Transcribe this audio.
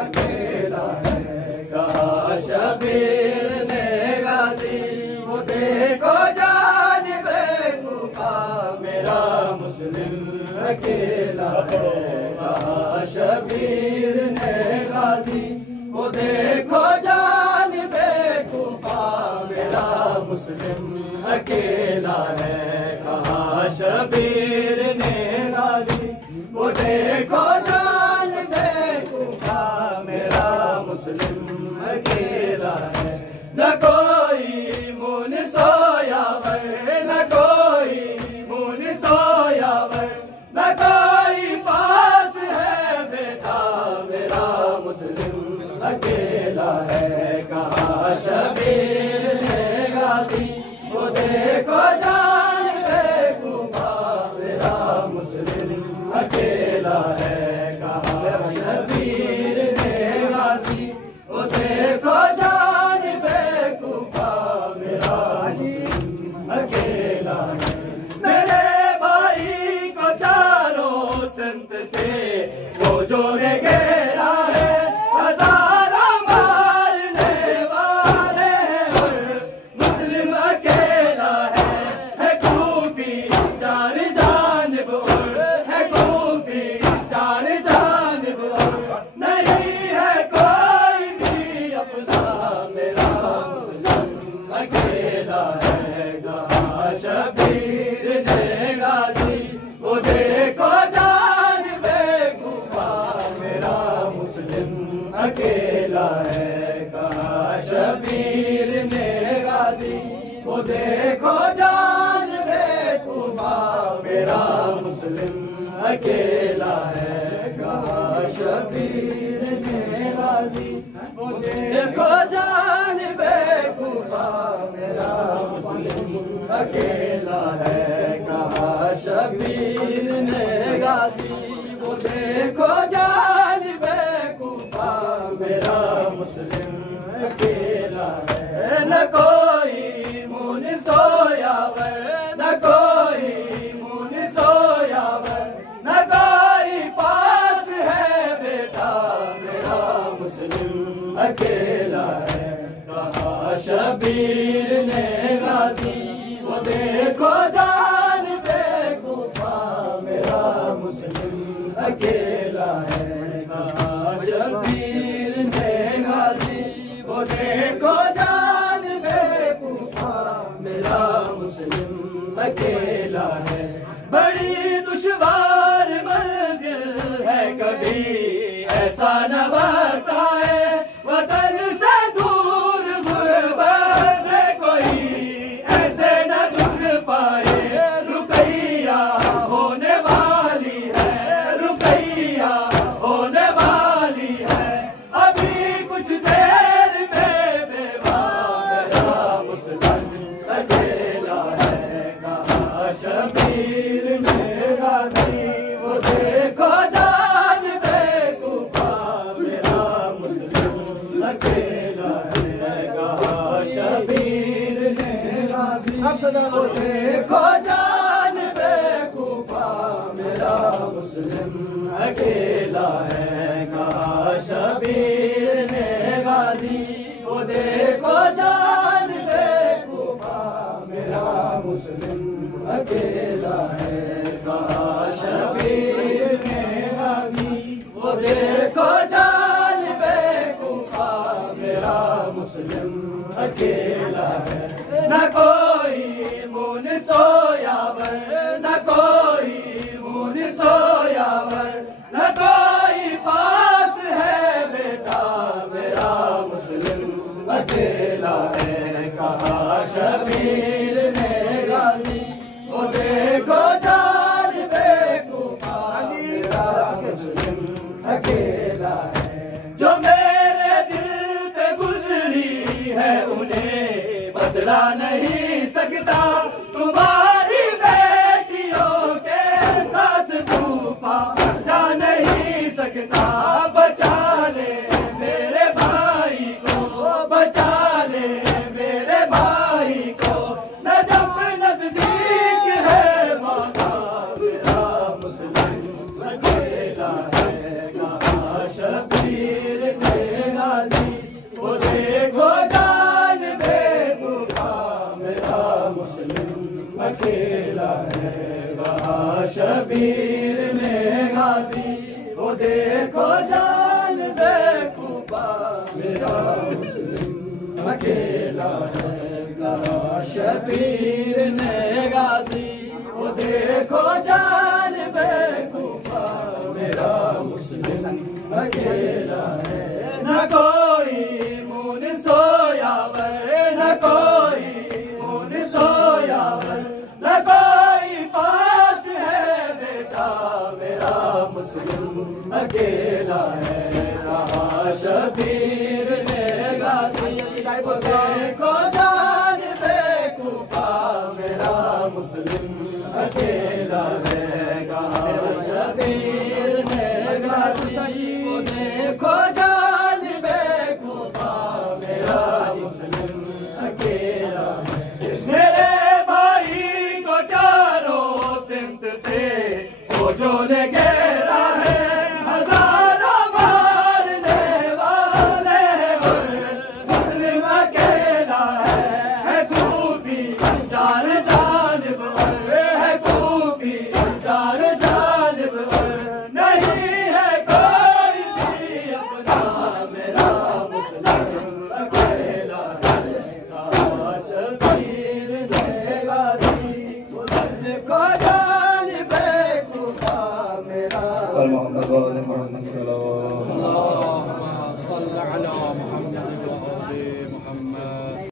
अकेला है कहा शबीर ने गाजी। वो देखो जानिबे कुफा मेरा मुस्लिम अकेला है कहा शबीर ने गाजी। वो देखो जानिबे कुफा मेरा मुस्लिम अकेला है कहा शबीर ने गाजी। वो देखो जानिबे कुफा मेरा मुस्लिम अकेला है। न कोई मुन सोया वर न कोई मुन सोया वर न कोई पास है बेटा मेरा मुस्लिम अकेला है कहा शबीर ने गाजी। वो देखो जानिबे कुफा मेरा मुस्लिम अकेला है कहा शबीर ने गाजी। वो देखो जानिबे कुफा मेरा मुस्लिम अकेला है। मेरे भाई को चारों संत से वो जो ने घेरा है। हजारों मारने वाले और मुस्लिम अकेला है कूफी चार जानिब और है कूफी चार जानिब और नहीं है कोई भी अपना मेरा मुस्लिम अकेला है कहा शबीर ने गाजी। वो देखो जानिबे कुफा मेरा मुस्लिम अकेला है कहा शबीर ने गाजी। वो देखो जानिबे कुफा मेरा मुस्लिम अकेला है कहा शबीर ने गाजी। वो देखो जानिबे कुफा मेरा मुस्लिम अकेला है कहा शबीर ने गाजी। वो देखो जानिबे कुफा मेरा मुस्लिम अकेला है। न कोई मुन सोया वर न कोई मुन सोया वर न कोई पास है बेटा मेरा मुस्लिम अकेला है कहा शबीर ने गाजी। वो देखो जानिबे कुफा मेरा मुस्लिम अकेला है कहा शबीर ने गाजी। वो देखो जानिबे कुफा मेरा मुस्लिम अकेला है। बड़ी दुश्वार मंजिल है कभी ऐसा न बताए। वतन से दूर गुरबत में कोई ऐसे न दुख पाए। रुकैया होने वाली है रुकैया होने वाली है। अभी कुछ देर में बेवा मेरा मुस्लिम अकेला है कहा शबीर ने गाजी। वो देखो जानिबे कुफा मेरा मुस्लिम अकेला है कहा शबीर ने गाजी। वो देखो जानिबे कुफा मेरा मुस्लिम अकेला है कहा शबीर ने गाजी। वो देखो जानिबे कुफा मेरा मुस्लिम अकेला है कहा शबीर ने गाजी। वो देखो जानिबे कुफा मेरा मुस्लिम अकेला है। न कोई मुन सोया वर न कोई मुन सोया वर न कोई पास है बेटा मेरा मुस्लिम अकेला है कहा शबीर ने गाजी। वो देखो जानिबे कुफा मेरा मुस्लिम अकेला है। जो मेरे दिल पे गुजरी है उन्हें बदला नहीं सकता। तुम्हारी बेटियों के साथ तूफान जा नहीं सकता। बचा ले मेरे भाई को बचा ले मेरे भाई को। नजफ नजदीक है वादा मेरा मुस्लिम अकेला है कहा शबीर शबीर ने गाजी वो देखो जान बेवकूफा मेरा मुस्लिम अकेला है कहा शबीर ने गाजी वो देखो जान बेवकूफा मेरा मुस्लिम अकेला है न कोई मुन सोयावर न कोई मुन सोयावर न कोई पास है बेटा मेरा मुस्लिम अकेला है रहा शबीर ने गाजी वो देखो जान बेवकूफा मेरा मुस्लिम अकेला है कहा शबीर ने गाजी वो देखो जान बेवकूफा मेरा मुस्लिम अकेला है मेरे भाई को चारों सिमत से फौजों ने घेरा है हजारों मारने वाले मुस्लिम अकेला है कूफी चार जानिब है कूफी चार जानिब नहीं है कोई भी अपना मेरा मुस्लिम अकेला है कहा शबीर ने गाजी वो देखो जान बेवकूफा मेरा मोहम्मद सल्लल्लाहु अलैहि वसल्लम।